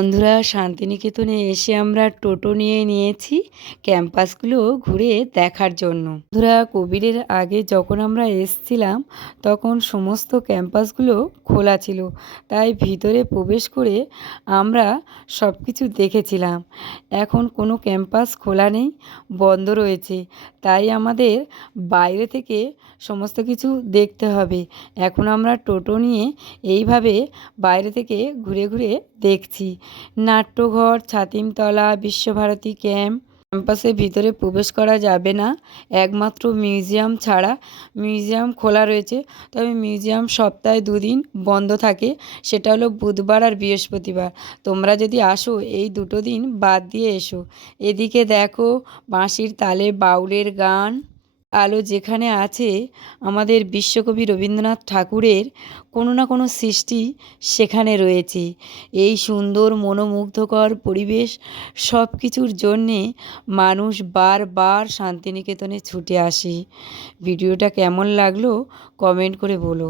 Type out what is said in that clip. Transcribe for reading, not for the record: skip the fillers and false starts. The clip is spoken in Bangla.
বন্ধুরা, শান্তিনিকেতনে এসে আমরা টোটো নিয়েছি ক্যাম্পাসগুলো ঘুরে দেখার জন্য। বন্ধুরা, কোভিডের আগে যখন আমরা এসছিলাম তখন সমস্ত ক্যাম্পাসগুলো খোলা ছিল, তাই ভিতরে প্রবেশ করে আমরা সব কিছু দেখেছিলাম। এখন কোনো ক্যাম্পাস খোলা নেই, বন্ধ রয়েছে, তাই আমাদের বাইরে থেকে সমস্ত কিছু দেখতে হবে। এখন আমরা টোটো নিয়ে এইভাবে বাইরে থেকে ঘুরে ঘুরে দেখছি। নাট্যঘর, ছাতিমতলা, বিশ্বভারতী ক্যাম্পাসের ভিতরে প্রবেশ করা যাবে না, একমাত্র মিউজিয়াম ছাড়া। মিউজিয়াম খোলা রয়েছে, তবে মিউজিয়াম সপ্তাহে 2 দিন বন্ধ থাকে, সেটা হলো বুধবার আর বৃহস্পতিবার। তোমরা যদি আসো এই 2 দিন বাদ দিয়ে এসো। এদিকে দেখো, বাঁশির তালে বাউলের গান, আলো যেখানে আছে আমাদের বিশ্বকবি রবীন্দ্রনাথ ঠাকুরের কোনো না কোনো সৃষ্টি সেখানে রয়েছে। এই সুন্দর মনোমুগ্ধকর পরিবেশ সব কিছুর জন্যে মানুষ বারবার শান্তিনিকেতনে ছুটে আসে। ভিডিওটা কেমন লাগলো কমেন্ট করে বলো।